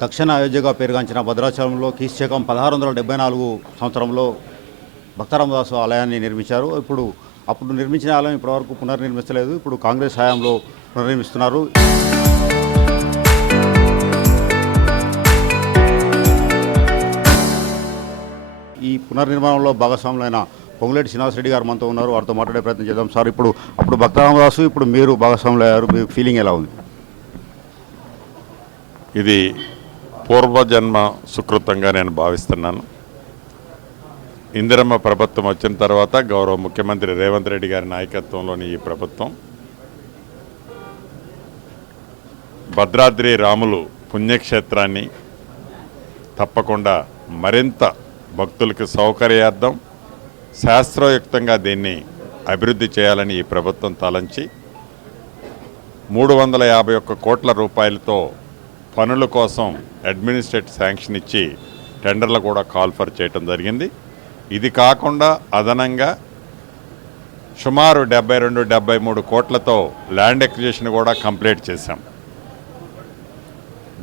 దక్షిణ అయోధ్యగా పేరుగాంచిన భద్రాచలంలో క్రీస్తు 1674 సంవత్సరంలో భక్తరామదాసు ఆలయాన్ని నిర్మించారు. అప్పుడు నిర్మించిన ఆలయం ఇప్పటివరకు పునర్నిర్మిస్తలేదు. ఇప్పుడు కాంగ్రెస్ హయాంలో పునర్నిర్మిస్తున్నారు. ఈ పునర్నిర్మాణంలో భాగస్వాములైన పొంగులేటి శ్రీనివాసరెడ్డి గారు మనతో ఉన్నారు. వారితో మాట్లాడే ప్రయత్నం చేద్దాం. సార్, అప్పుడు భక్తరామదాసు, ఇప్పుడు మీరు భాగస్వాములు అయ్యారు. మీ ఫీలింగ్ ఎలా ఉంది? ఇది పూర్వజన్మ సుకృతంగా నేను భావిస్తున్నాను. ఇందిరమ్మ ప్రభుత్వం వచ్చిన తర్వాత గౌరవ ముఖ్యమంత్రి రేవంత్ రెడ్డి గారి నాయకత్వంలోని ఈ ప్రభుత్వం భద్రాద్రి రాములు పుణ్యక్షేత్రాన్ని తప్పకుండా మరింత భక్తులకు సౌకర్యార్థం శాస్త్రయుక్తంగా దీన్ని అభివృద్ధి చేయాలని ఈ ప్రభుత్వం తలంచి 351 కోట్ల రూపాయలతో పనుల కోసం అడ్మినిస్ట్రేటివ్ శాంక్షన్ ఇచ్చి టెండర్లు కూడా కాల్ఫర్ చేయడం జరిగింది. ఇది కాకుండా అదనంగా సుమారు 72-73 కోట్లతో ల్యాండ్ ఎక్విజిషన్ కూడా కంప్లీట్ చేశాం.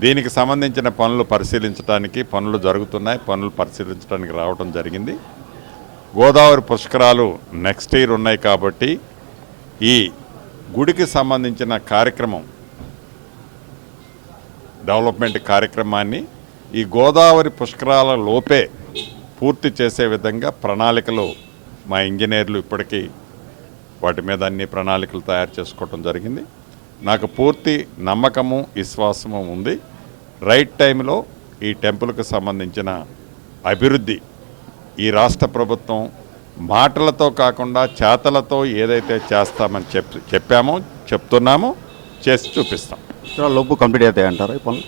దీనికి సంబంధించిన పనులు పరిశీలించడానికి పనులు జరుగుతున్నాయి. పనులు పరిశీలించడానికి రావడం జరిగింది. గోదావరి పుష్కరాలు నెక్స్ట్ ఇయర్ ఉన్నాయి కాబట్టి ఈ గుడికి సంబంధించిన కార్యక్రమం డెవలప్మెంట్ కార్యక్రమాన్ని ఈ గోదావరి పుష్కరాల లోపే పూర్తి చేసే విధంగా ప్రణాళికలు మా ఇంజనీర్లు ఇప్పటికీ వాటి మీద అన్ని ప్రణాళికలు తయారు చేసుకోవటం జరిగింది. నాకు పూర్తి నమ్మకము విశ్వాసము ఉంది. రైట్ టైంలో ఈ టెంపుల్కి సంబంధించిన అభివృద్ధి ఈ రాష్ట్ర ప్రభుత్వం మాటలతో కాకుండా చేతలతో ఏదైతే చేస్తామని చెప్పామో చెప్తున్నామో చేసి చూపిస్తాం. లోపు కంప్లీట్ అవుతాయి అంటారా ఈ పనులు?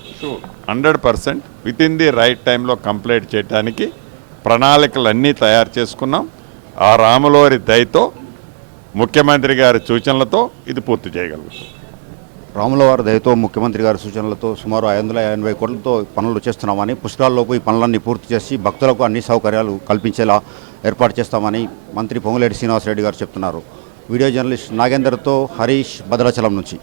100% విత్ ఇన్ ది రైట్ టైంలో కంప్లీట్ చేయడానికి ప్రణాళికలన్నీ తయారు చేసుకున్నాం. ఆ రాములోరి దయతో ముఖ్యమంత్రి గారి సూచనలతో ఇది పూర్తి చేయగలుగుతాం. రాములవారి దయతో ముఖ్యమంత్రి గారి సూచనలతో సుమారు 580 కోట్లతో పనులు చేస్తున్నామని, పుష్కరాల్లోపు ఈ పనులన్నీ పూర్తి చేసి భక్తులకు అన్ని సౌకర్యాలు కల్పించేలా ఏర్పాటు చేస్తామని మంత్రి పొంగులేటి శ్రీనివాసరెడ్డి గారు చెప్తున్నారు. వీడియో జర్నలిస్ట్ నాగేందర్తో హరీష్, భద్రాచలం నుంచి.